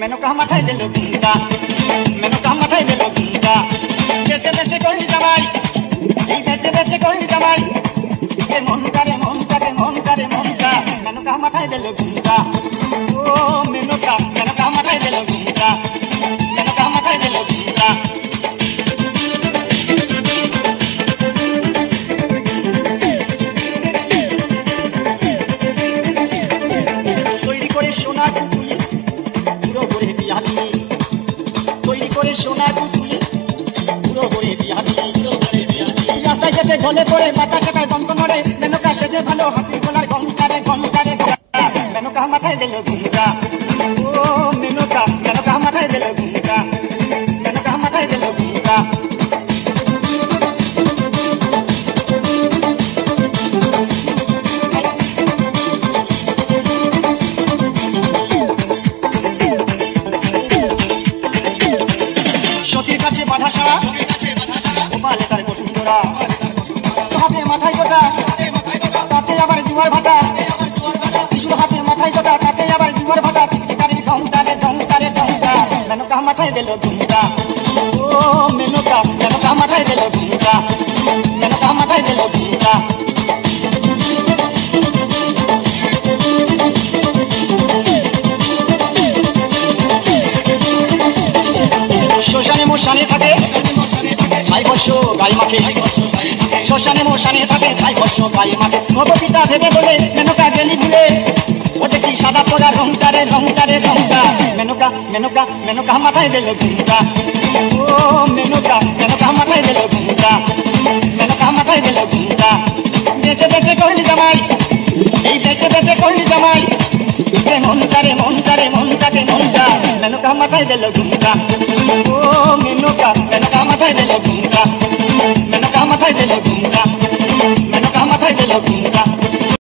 মেনকা মাথায় দিল ঘুমটা, মেনকা মাথায় দিল ঘুমটা, বেচে বেচে করলি জামাই, এই বেচে বেচে করলি জামাই, মন করে মন করে মন করে মনটা, মেনকা মাথায় দিল ঘুমটা, ও মেনকা মেনকা মাথায় দিল ঘুমটা, মেনকা মাথায় দিল ঘুমটা। তৈরি করে সোনার পুতুলি, পুরো করে বিয়া দিলি, তৈরি করে সোনার পুতুলি, পুরো করে বিয়া দিলি, রাস্তায় যেতে গলে পড়ে বাতাসে তার গন্ধ মরে, মেনকা সেজে ভালো হাতির গলার ঘন্টারে ঘন্টারে মেনকা মাথায় দিল ঘুমটা, ও মেনকা মেনকা মাথায় দিল ঘুমটা, মেনকা মাথায় দিল ঘুমটা। সতীর কাছে বাধা সারা, ওপালে তার বসুন্ধরা, হাতে মাথায় জোটা, তাতে আবার জুয়ার ভাটা, শিশুর হাতের মাথায় জোটা, তাতে আবার জুয়ার ভাটা, টিকারের ঘন্টারে ঘন্টারে ঘন্টা, মেনকা মাথায় দিল ঘুমটা, ও মেনকা মেনকা মাথায় দিল ঘুমটা, মেনকা মাথায় দিল ঘুমটা। শ্মশানে মশানে থাকে ছাই বর্ষ গায়ে মাখে, শ্মশানে মশানে থাকে ছাই বর্ষ গায়ে মাখে, ভবপিতা ভেবে বলে মেনকা গেলি ভুলে, ওটা কি সাদা পড়া রংটারে রংটারে রংটা, মেনকা মেনকা মেনকা মাথায় দিল ঘুমটা, ও মেনকা মেনকা মাথায় দিল ঘুমটা, মেনকা মাথায় দিল ঘুমটা। বেচে বেচে করলি জামাই, এই বেচে বেচে করলি জামাই, মন করে মন করে মন করে মনটা, মেনকা মাথায় দিল ঘুমটা, ও মেনকা মেনকা মাথায় দিল ঘুমটা।